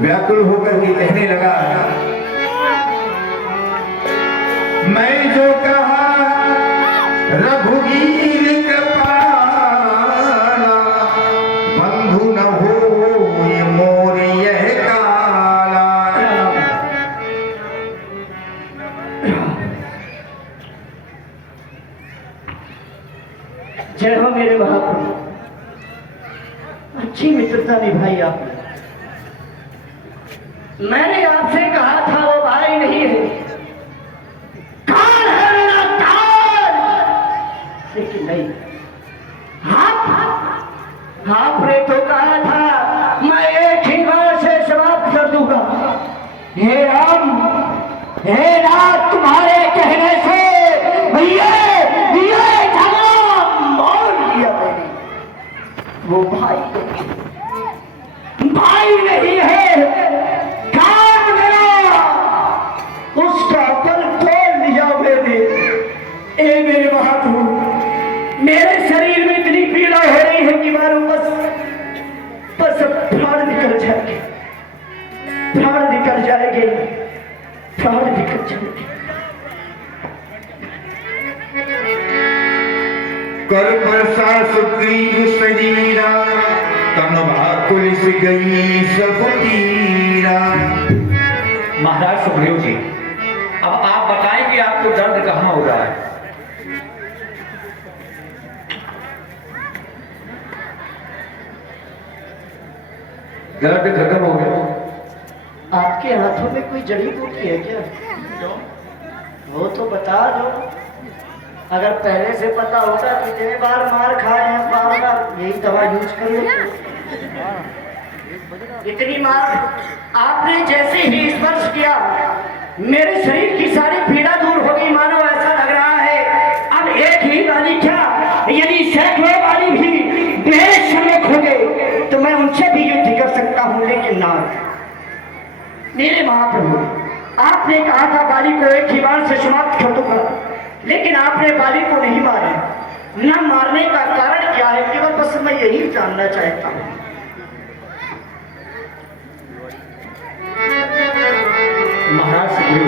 व्याकुल होकर के कहने लगा, मैं जो कहा रघुवीर कृपाला, बंधु न हो ये मोर यह काला। जय हो मेरे महाप्रभु, अच्छी मित्रता निभाई आपने। मैंने आपसे कहा था वो भाई नहीं है, काल है मेरा काल, लेकिन नहीं। आपने तो कहा था मैं एक ही बार से समाप्त कर दूंगा। हे राम, हे नाथ, तुम्हारे कहने से ये झगड़ा मोड़ लिया मैंने। वो भाई नहीं है, कान मेरा, उसका बल तोड़ लिया मैंने। ए मेरे महाप्रभु, मेरे शरीर में इतनी पीड़ा हो रही है कि मानो बस प्राण निकल जाएंगे, प्राण निकल जाएंगे, प्राण निकल जाएंगे। कर बरसा सुग्रीव शरीरा, तन भाकुल से गई सब पीरा। महाराज सुग्रीव जी, अब आप बताएं कि आपको दर्द कहाँ हो रहा है? दर्द खत्म हो गया? आपके हाथों में कोई जड़ी बूटी है क्या? वो तो बता दो। अगर पहले से पता होता कि कितने बार मार खाए हैं, बार बार यही दवा यूज कर लेते। इतनी मार आपने जैसे ही स्पर्श किया, मेरे शरीर की सारी पीड़ा दूर हो गई। मानो ऐसा लग रहा है अब एक ही वाली क्या, यदि सैकड़ों वाली भी मेरे सम्मुख हो गए तो मैं उनसे भी युद्ध कर सकता हूँ, लेकिन ना। मेरे महाप्रभु, आपने कहा था बाली को एक ही बार से समाप्त कर दूंगा, लेकिन आपने बाली को नहीं मारा। न मारने का कारण क्या है, केवल बस मैं यही जानना चाहता हूँ। महाराज सुग्रीव,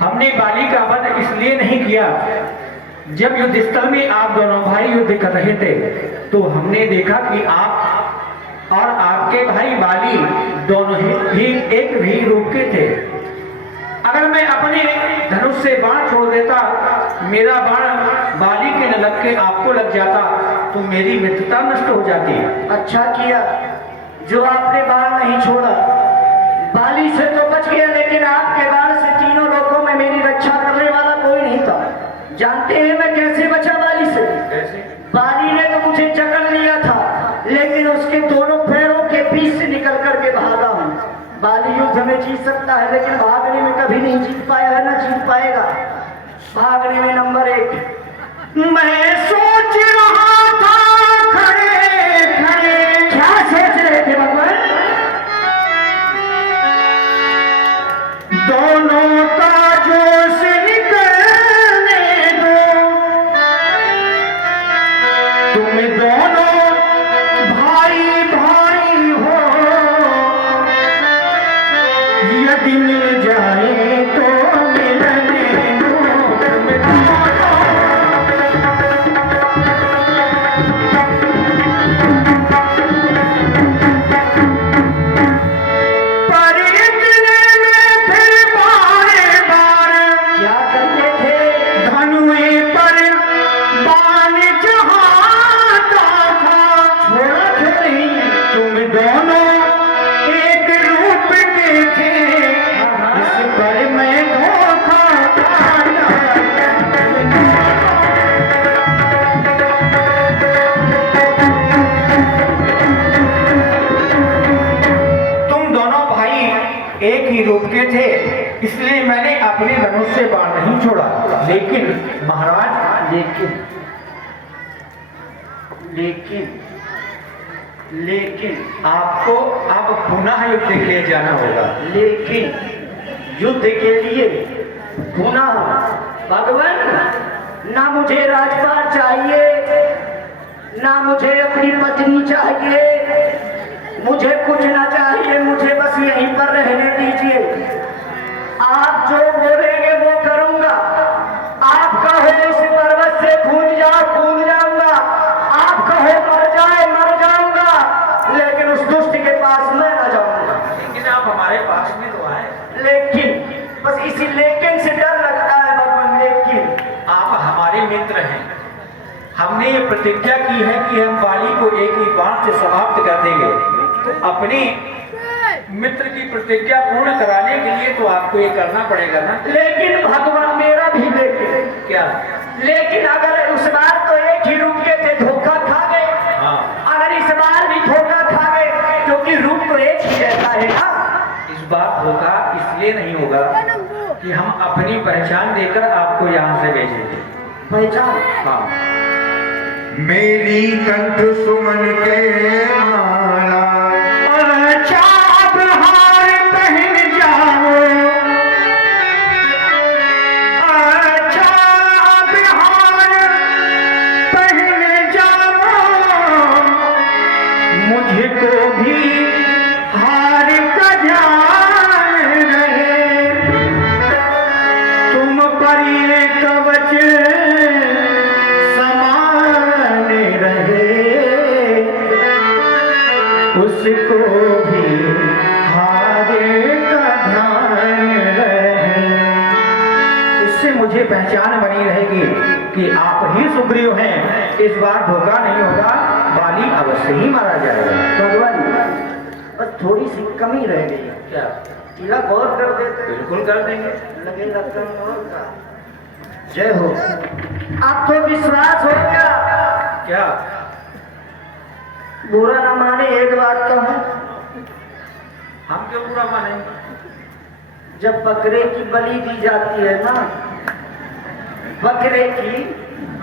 हमने बाली का वध इसलिए नहीं किया, जब युद्ध स्थल में आप दोनों भाई युद्ध कर रहे थे तो हमने देखा कि आप और आपके भाई बाली दोनों ही एक ही रूप के थे। अगर मैं अपने धनुष से बाण छोड़ देता, मेरा बाण बाली के न लग के आपको लग जाता तो मेरी मित्रता नष्ट हो जाती। अच्छा किया जो आपने बाण नहीं छोड़ा। बाली से तो बच गया, लेकिन आपके बाण से तीनों लोगों में मेरी रक्षा करने वाला कोई नहीं था। जानते हैं मैं कैसे बचा बाली से? बाली ने तो मुझे जकड़ लिया था, लेकिन उसके दोनों पैरों के बीच से निकल करके भागा हूं। बाली युद्ध में जीत सकता है, लेकिन भागने में कभी नहीं जीत पाया है, ना जीत पाएगा। भागने में नंबर 1। मैं सोच रहा था खड़े खड़े, क्या सोच रहे थे भगवान? दोनों का जोश निकलने दो, तुम दोनों भाई भाई हो, यदि मिल जाए तो मिलने दो। पर इतने में फिर बारे बार क्या करते थे? धनुए पर बाण चढ़ाता था। छोड़ा क्यों नहीं? तुम दोनों एक रूप के थे, इस पर मैं धोखा खाता। तुम दोनों भाई एक ही रूप के थे, इसलिए मैंने अपने धनुष से बाण नहीं छोड़ा। लेकिन महाराज, लेकिन आपको अब पुनः युद्ध के लिए जाना होगा। लेकिन युद्ध के लिए पुनः? भगवान, ना मुझे राजपाट चाहिए, ना मुझे अपनी पत्नी चाहिए, मुझे कुछ ना चाहिए। प्रतिज्ञा की है कि हम बाली को एक ही बाण से समाप्त कर देंगे, तो अपने मित्र की प्रतिज्ञा पूर्ण कराने के लिए तो आपको ये करना पड़ेगा ना। लेकिन भगवान मेरा भी देखे क्या? लेकिन अगर उस बार तो एक ही रूप के थे, धोखा खा गए। हाँ, अगर इस बार भी धोखा खा गए, क्योंकि रूप तो एक ही रहता है ना। इस बार धोखा इसलिए नहीं होगा कि हम अपनी पहचान देकर आपको यहाँ से भेजेंगे। पहचान? हाँ, मेरी कंठ सुमन के माला चाँद हार पहन जाओ, चाँद हार पहन जाओ, मुझको भी हार का ध्यान रहे, तुम पर ये कवच समान रहे, उसको भी हारे का ध्यान रहे। इससे मुझे पहचान बनी रहेगी कि आप ही सुग्रीव हैं। इस बार धोखा नहीं होगा, बाली अवश्य ही मारा जाएगा। भगवान बस थोड़ी सी कमी रह गई। क्या? तिलक और कर देते। बिल्कुल कर देंगे। लगेगा कम और का। जय हो। आप तो विश्वास हो गया। क्या? बुरा न माने, एक बात कहूं, हम क्यों बुरा मानेंगे? जब बकरे की बलि दी जाती है ना, बकरे की